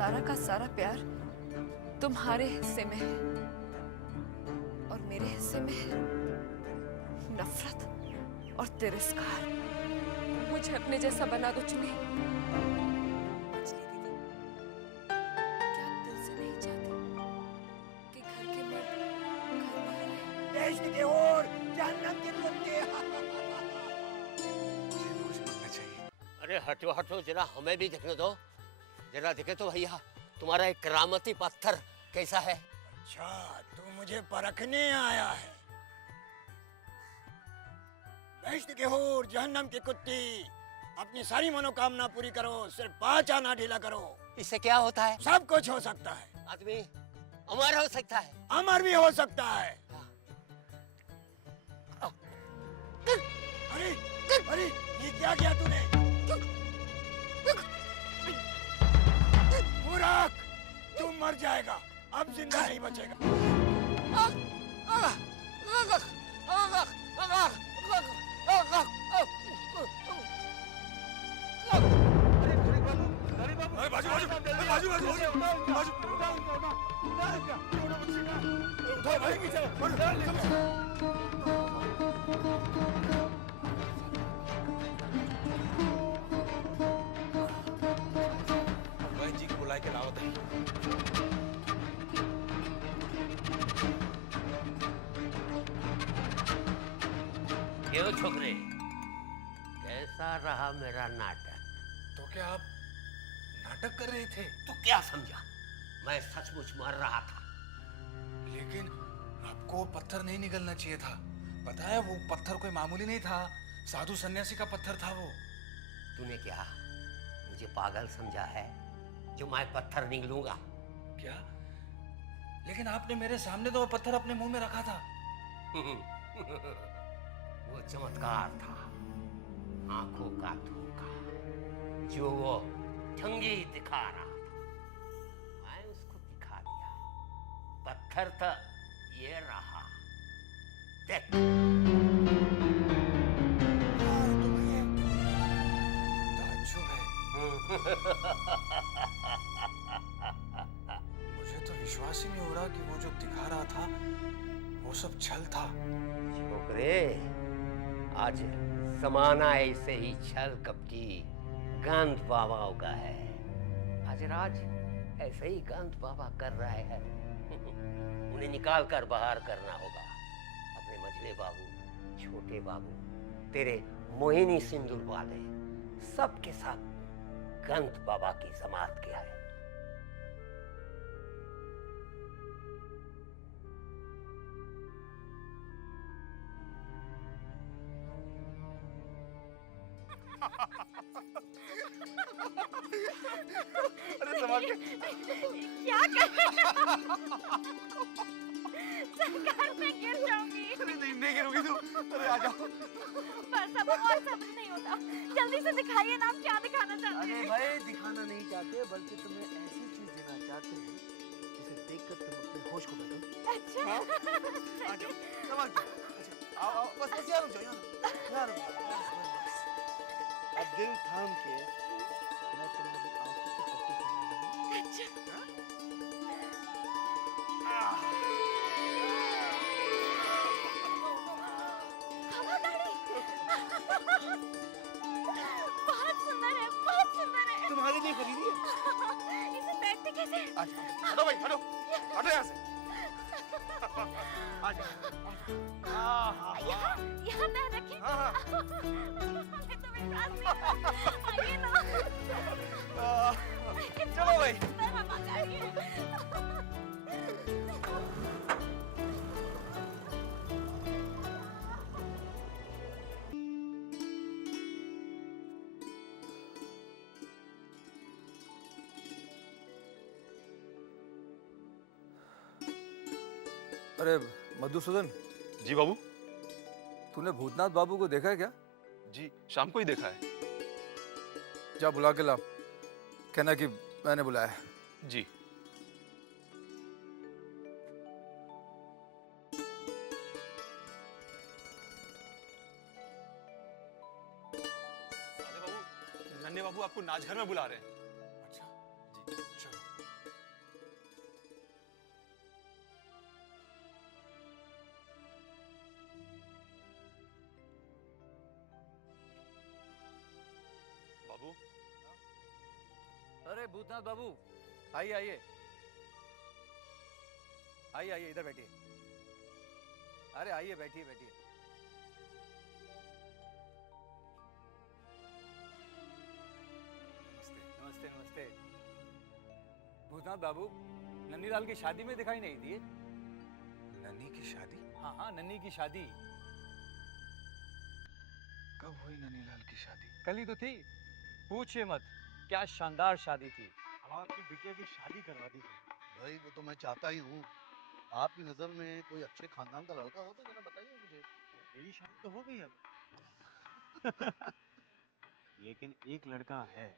सारा का सारा प्यार तुम्हारे हिस्से में है और मेरे हिस्से में है नफरत और तिरस्कार। मुझे अपने जैसा बना दो चुन्नी। अंजलि दीदी, क्या आप दिल से नहीं चाहती कि घर के मर्द घर में रहें? देश के और जहन्नम के कुत्ते। मुझे भी कुछ मांगना चाहिए। अरे हटो हटो, जरा हमें भी देखने दो। जरा देखे तो भैया, तुम्हारा एक करामती पत्थर कैसा है? अच्छा, तू मुझे परखने आया है। बेइज्जती के होर, जहन्नम की कुत्ती, अपनी सारी मनोकामना पूरी करो, सिर्फ 5 आना ढीला करो। इससे क्या होता है? सब कुछ हो सकता है। आदमी अमर हो सकता है। अमर भी हो सकता है। अरे अरे, ये क्या किया तूने? मूर्ख, तू मर जाएगा, अब जिंदा नहीं बचेगा। बाजू बाजू बाजू बाजू बाजू उठाओ भाई जी को बुला के लाओ। क्यों छोकरे, कैसा रहा मेरा नाटक? तो क्या आप नाटक कर रहे थे? तू क्या समझा? मैं सचमुच मर रहा था। लेकिन आपको पत्थर नहीं निकलना चाहिए था। पता है, वो पत्थर कोई मामूली नहीं था, साधु सन्यासी का पत्थर था वो। तूने क्या मुझे पागल समझा है जो मैं पत्थर निकलूंगा? क्या? लेकिन आपने मेरे सामने तो वो पत्थर अपने मुंह में रखा था। वो चमत्कार था, आंखों का धोखा जो वो ठंगी दिखा रहा था, मैं उसको दिखा दिया। पत्थर तो ये रहा, देख। तो भैया ताज्जुब है। मुझे तो विश्वास ही नहीं हो रहा कि वो जो दिखा रहा था वो सब छल था। छोकरे, आज जमाना ऐसे ही छल कपटी गंद बाबाओं का है। आज राज ऐसे ही गंद बाबा कर रहे हैं। उन्हें निकाल कर बाहर करना होगा। अपने मझले बाबू, छोटे बाबू, तेरे मोहिनी सिंदूर वाले, सबके साथ गंद बाबा की जमात किया है। अरे संभाल के। क्या कर रहे हो? सरकार मैं गिर जाऊंगी। अरे नहीं गिरोगी तू। अरे आ जाओ। बस अब और सब्र नहीं होता, जल्दी से दिखाइए ना, आप क्या दिखाना चाहते हैं? अरे भाई, दिखाना नहीं चाहते, बल्कि तुम्हें ऐसी चीज देना चाहते हैं जिसे देखकर तुम अपने होश खो बैठो। अच्छा। आ जाओ, संभाल के। अच्छा, आओ बस बस, यहाँ रुक जाओ, यहाँ रुक जाओ, बस। अब दिल थाम के मैं तुम्हारी आंखों की पट्टी करूंगा। अच्छा। हवादारी। बहुत सुंदर है, बहुत सुंदर है। तुम्हारे लिए खरीदी है। इसे बैठते कैसे? हटो भाई, हटो हटो यहाँ से। आ जाओ। यहाँ पैर रखिए। हमें तो विश्वास नहीं है। आइए ना। चलो भाई। सुंदर हवादारी है। अरे मधुसूदन। जी बाबू। तूने भूतनाथ बाबू को देखा है क्या? जी, शाम को ही देखा है। जा बुला के ला, कहना कि मैंने बुलाया है। जी। राधे बाबू, नन्हे बाबू आपको नाच घर में बुला रहे हैं। अच्छा जी, चलो। अरे भूतनाथ बाबू, आइए आइए आइए आइए, इधर बैठिए। अरे आइए, बैठिए बैठिए। नमस्ते नमस्ते नमस्ते। भूतनाथ बाबू, नन्नीलाल की शादी में दिखाई नहीं दिए। नन्ही की शादी? हाँ हाँ, नन्ही की शादी। कब हुई नन्हीलाल की शादी? कल ही तो थी। पूछिए मत, क्या शानदार शादी थी। अब आपकी बिटिया की शादी करवा दी भाई, वो तो मैं चाहता ही हूँ। आपकी नजर में कोई अच्छे खानदान का लड़का हो तो जरा बताइए मुझे। मेरी शादी तो हो गई अब। लेकिन एक लड़का है।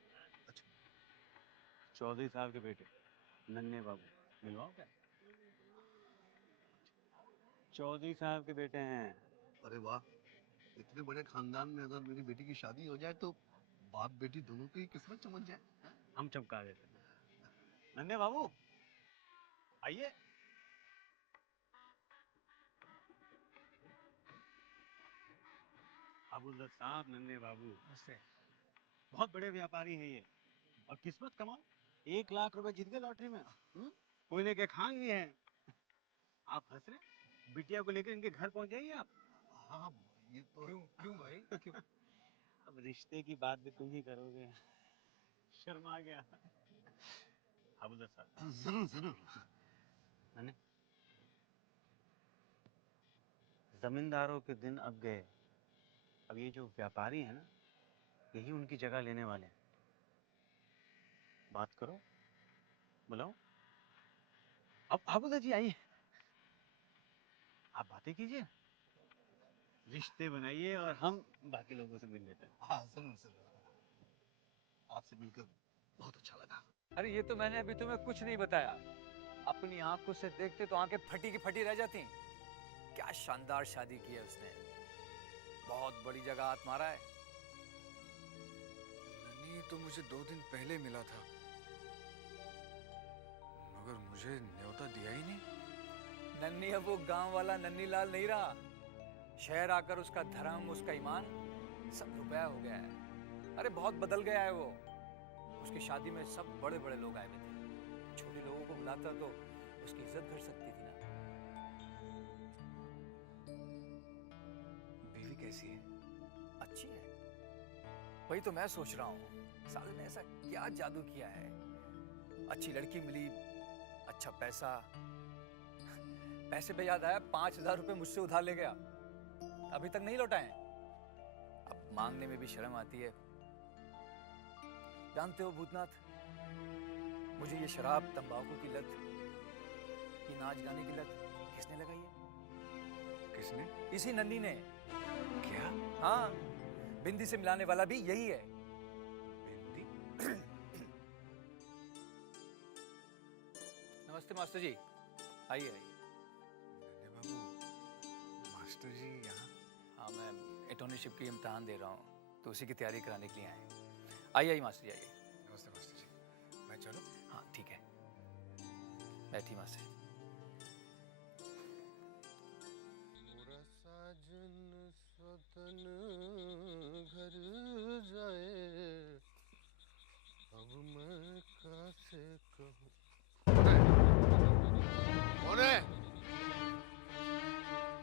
अच्छा। चौधरी साहब के बेटे नन्हे बाबू, मिलवाओ क्या? चौधरी साहब के बेटे हैं। अरे वाह, इतने बड़े खानदान में अगर मेरी बेटी की शादी हो जाए तो बाप बेटी दोनों की किस्मत चमक जाए। हम चमका देते हैं। नन्हे बाबू आइए। अबुल्ला साहब, नन्हे बाबू बहुत बड़े व्यापारी हैं ये, और किस्मत कमाओ, 1 लाख रुपए जीत गए लॉटरी में। कोयले के खान भी हैं। आप हंस रहे? बिटिया को लेकर इनके घर पहुंच जाइए आप। हाँ, ये तो क्यों क्यों भाई, क्यों? अब रिश्ते की बात भी तुम ही करोगे। शर्मा गया। अबुल्ला साहब, जरूर जरूर। नन्हे, जमींदारों के दिन अब गए। अब ये जो व्यापारी है ना, यही उनकी जगह लेने वाले हैं। बात करो, बुलाओ। अब अबुल्ला जी आइए, आप बातें कीजिए, रिश्ते बनाइए, और हम बाकी लोगों से मिल लेते हैं। हाँ जरूर जरूर, आपसे मिलकर बहुत अच्छा लगा। अरे ये तो मैंने अभी तुम्हें कुछ नहीं बताया। अपनी आंखों से देखते तो आंखें फटी की फटी रह जाती। क्या शानदार शादी की है उसने, बहुत बड़ी जगह हाथ मारा है। नन्ही तो मुझे 2 दिन पहले मिला था, मगर मुझे न्योता दिया ही नहीं। नन्ही अब वो गांव वाला नन्हीलाल नहीं रहा। शहर आकर उसका धर्म, उसका ईमान सब रुपया हो गया है। अरे बहुत बदल गया है वो। उसकी शादी में सब बड़े बड़े लोग आए हुए थे। छोटे लोगों को बुलाता तो उसकी इज्जत घट सकती थी ना। बीवी कैसी है? अच्छी है, वही तो मैं सोच रहा हूँ। साले ने ऐसा क्या जादू किया है। अच्छी लड़की मिली, अच्छा पैसा। पैसे पे याद आया, 5,000 रुपए मुझसे उधार ले गया, अभी तक नहीं लौटाए। अब मांगने में भी शर्म आती है। जानते हो भूतनाथ, मुझे ये शराब, तंबाकू की लत, ये नाच गाने की लत किसने लगाई है? किसने? इसी नन्ही ने। क्या? हाँ, बिंदी से मिलाने वाला भी यही है। बिंदी? नमस्ते मास्टर जी, आइए आइए। नन्हे बाबू, मास्टर जी यहाँ? हाँ, मैं एटॉर्नीशिप की इम्तहान दे रहा हूँ, तो उसी की तैयारी कराने के लिए आए हैं। आइए आइए मास्टर जी, आइए। नमस्ते मास्टर जी, मैं चलूं? हाँ ठीक है, बैठिए मास्टर जी। साजन स्वतन घर जाए, अब मैं कैसे कहूँ। कौन है?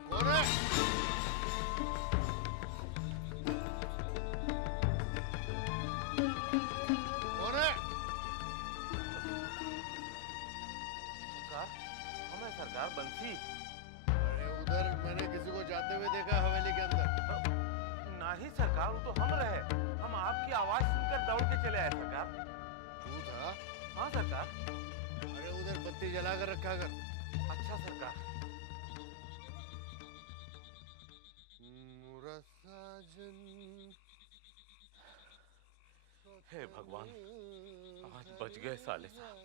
कौन है? कौन है? सरकार, हमें सरकार बंसी। अरे उधर मैंने किसी को जाते हुए देखा हवेली के अंदर। नहीं सरकार, वो तो हम रहे। हम आपकी आवाज सुनकर दौड़ के चले आए सरकार। तू था? हाँ सरकार। अरे उधर बत्ती जला कर रखा कर। अच्छा सरकार। मुरा साजन, हे भगवान, आज बच गए साले साहब।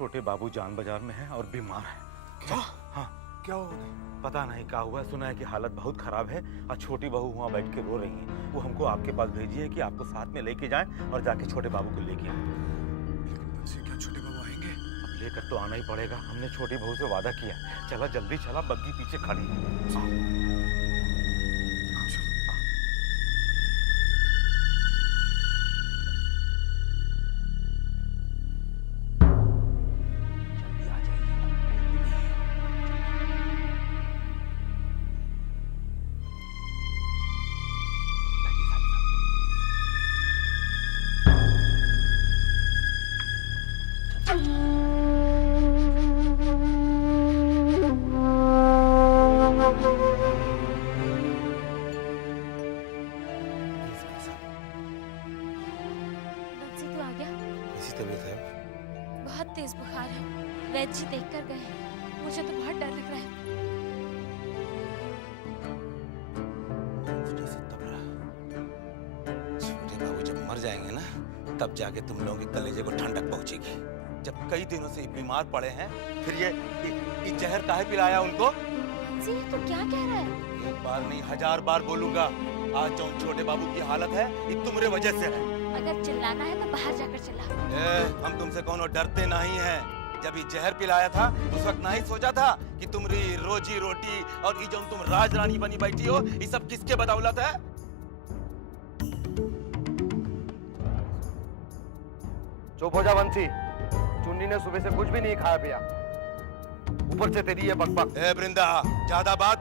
छोटे बाबू जान बाजार में है और बीमार है। क्या? हाँ, क्या हो गया? पता नहीं क्या हुआ, सुना है कि हालत बहुत खराब है और छोटी बहू वहाँ बैठ के रो रही है। वो हमको आपके पास भेजी है कि आपको साथ में लेके जाएं और जाके छोटे बाबू को लेके आए। लेकिन बंसी, क्या छोटे बाबू आएंगे? अब लेकर तो आना ही पड़ेगा, हमने छोटी बहू से वादा किया। चला जल्दी चला, बग्गी पीछे खड़ी है। बंसी तू आ गया? कैसी तबीयत है? बहुत तेज बुखार है। वैद्य जी देख कर गए। मुझे तो बहुत डर लग रहा है। जैसे तब रहा। छोटे बाबू जब मर जाएंगे ना, तब जाके तुम लोगों के कलेजे को ठंडक पहुंचेगी। जब कई दिनों से बीमार पड़े हैं, फिर ये जहर काहे पिलाया उनको? बंसी ये तो क्या कह रहा है? एक बार नहीं 1000 बार बोलूंगा। आज जो छोटे बाबू की हालत है, ये तुम्हारे वजह से है। अगर चिल्लाना है तो बाहर जाकर चिल्ला। हम तुमसे कौनो डरते नहीं हैं। जब ये जहर पिलाया था, उस वक्त नहीं सोचा था कि तुम्हारी रोजी रोटी और ये जो तुम राज रानी बनी बैठी हो, ये सब किसके बदौलत है? चुप हो जा बंसी। चुन्नी ने सुबह से कुछ भी नहीं खाया पिया, ऊपर से तेरी ये बकबक। ए वृंदा, ज्यादा बात।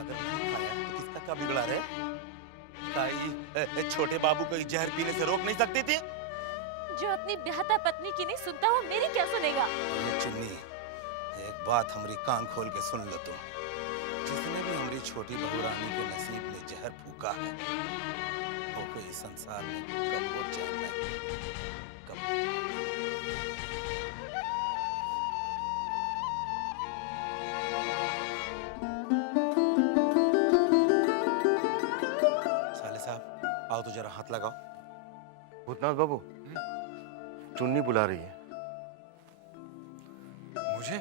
अगर नहीं खाया तो किसका क्या बिगड़ा रे? छोटे बाबू को जहर पीने से रोक नहीं सकती थी? जो अपनी ब्याहता पत्नी की नहीं सुनता, वो मेरी क्या सुनेगा? चुन्नी, एक बात हमारी कान खोल के सुन लो तुम। जिसने भी हमारी छोटी बहू रानी के नसीब में जहर फूका है, वो कोई संसार में कब वो चैन नहीं, कब। साले साहब, आओ तो जरा हाथ लगाओ। भूतनाथ बाबू, चुन्नी बुला रही है। मुझे?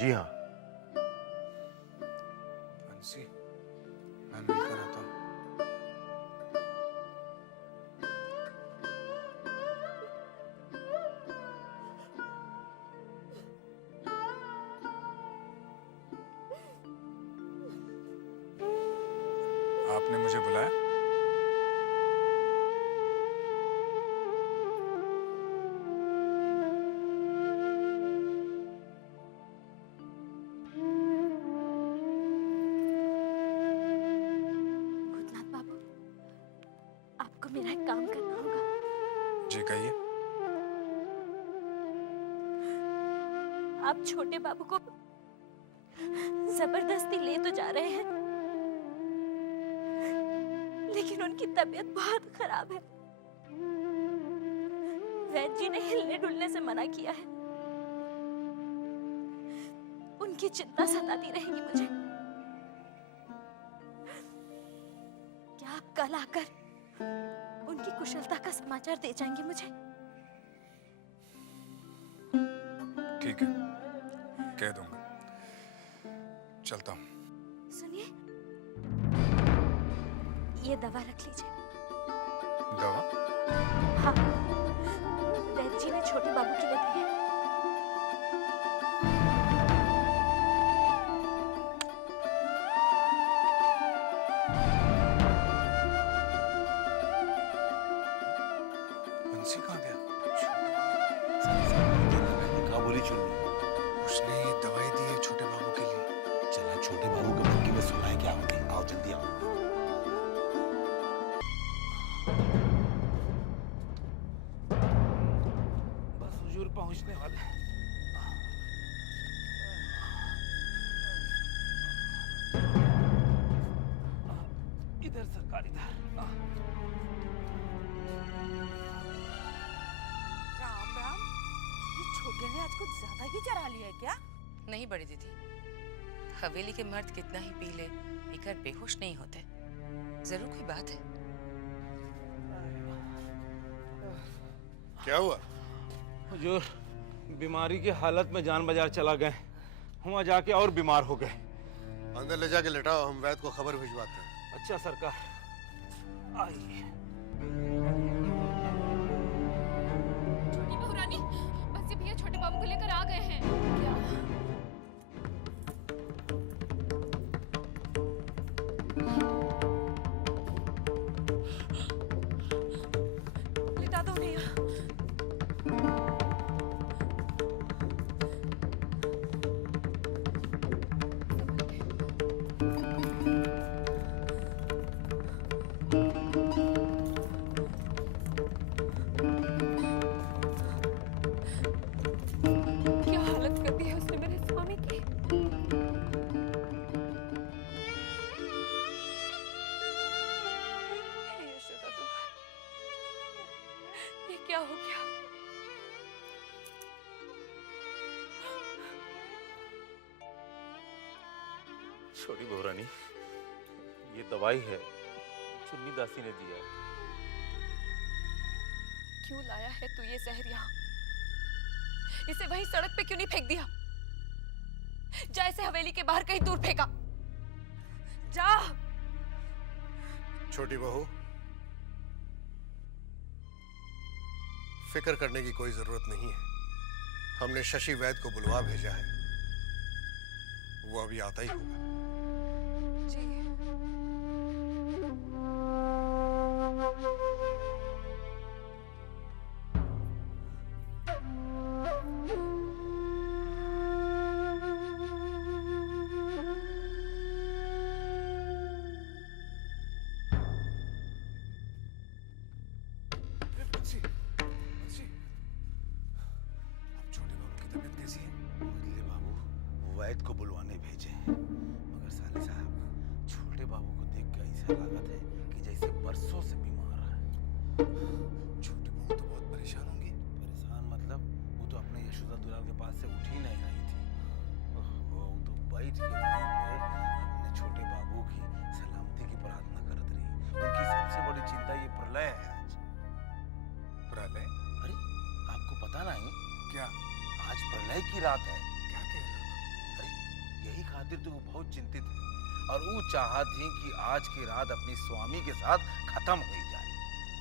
जी हाँ। बंसी, मैं मिलकर आता हूँ। आपने मुझे बुलाया? भूतनाथ बाबू, आपको मेरा एक काम करना होगा। जी कहिए। आप छोटे बाबू को जबरदस्ती ले तो जा रहे हैं, लेकिन उनकी तबीयत बहुत खराब है। वैद्य जी ने हिलने डुलने से मना किया है। उनकी चिंता सताती रहेगी मुझे। क्या आप कल आकर उनकी कुशलता का समाचार दे जाएंगे मुझे? ठीक है, कह दूंगा। चलता हूँ। सुनिए, ये दवा रख लीजिए। दवा? हाँ, वैद्य जी ने छोटे बाबू के लिए दी है। बंसी कहाँ गया? क्या बोली चुन्नी? उसने ये दवाई दी है छोटे बाबू के लिए। चला छोटे बाबू के बग्गी में सुनाए क्या होगी। आओ जल्दी आओ। बस हुजूर पहुंचने वाले हैं। इधर सरकार, इधर। राम राम, ये छोटे ने आज कुछ ज्यादा ही चढ़ा लिया है क्या? नहीं बड़ी दीदी, हवेली के मर्द कितना ही पी ले, पीकर बेहोश नहीं होते। जरूर कोई बात है। क्या हुआ? जो बीमारी की हालत में जान बाजार चला गए, वहाँ जाके और बीमार हो गए। अंदर ले जाके लेटाओ, हम वैद्य को खबर भिजवाते हैं। अच्छा सरकार। आइए। छोटी बहू रानी, बंसी भैया छोटे बाबू को लेकर आ गए हैं। क्या? लिटा दो भैया। क्या हालत कर दी है उसने मेरे स्वामी की। हे यशोदा दुलार, ये क्या हो गया? छोटी बहू रानी, ये दवाई है, चुन्नी दासी ने दिया। क्यों लाया है तू ये जहर यहाँ? इसे वहीं सड़क पे क्यों नहीं फेंक दिया? जा इसे हवेली के बाहर कहीं दूर फेंका। जा। छोटी बहू, फिक्र करने की कोई जरूरत नहीं है। हमने शशि वैद्य को बुलवा भेजा है, वो अभी आता ही होगा। जी। बंसी, बंसी, अब छोटे बाबू की तबीयत कैसी है? मुरली बाबू वैद्य को बुलवाने भेजे हैं, मगर साले साहब छोटे बाबू को देख के ऐसा लागत है कि जैसे बरसों से बीमार है। छोटी बहू तो बहुत परेशान होंगी। परेशान मतलब? वो तो अपने यशोदा दुलाल के पास से उठ ही नहीं रही थी। वो तो बैठ के वहीं पे अपने छोटे बाबू की सलामती की प्रार्थना करत रही। उनकी सबसे बड़ी चिंता ये प्रलय है आज। प्रलय? अरे आपको पता नहीं क्या? आज प्रलय की रात है। क्या कह रहे हो? अरे यही खातिर तो वो बहुत चिंतित है और वो चाहत थी कि आज की रात अपनी स्वामी के साथ खत्म हो जाए।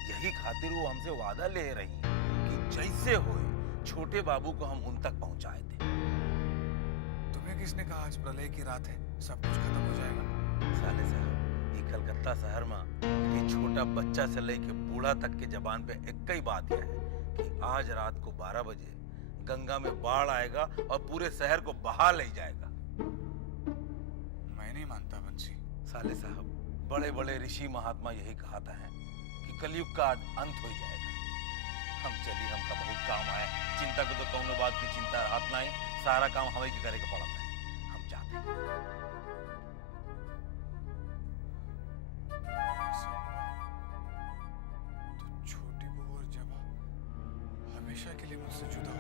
यही खातिर वो हमसे वादा ले रही है कि जैसे होए छोटे बाबू को हम उन तक पहुंचाए थे। तुम्हें किसने कहा आज प्रलय की रात है, सब कुछ खत्म हो जाएगा? साले साहब, ये कलकत्ता शहर में ये छोटा बच्चा से लेके बूढ़ा तक के जबान पे एक ही बात यह है कि आज रात को 12 बजे गंगा में बाढ़ आएगा और पूरे शहर को बहा ले जाएगा। मैं नहीं मानता बंसी। साले साहब, बड़े बड़े ऋषि महात्मा यही कहता है कि कलयुग का अंत हो जाएगा। हम चलिए, हमका बहुत काम आया। चिंता को तो कौनो बात की चिंता हाथ नहीं, सारा काम हमें के करे के पड़ता है। हम जाते हैं। तो छोटी बहू और जबा हमेशा के लिए मुझसे जुदा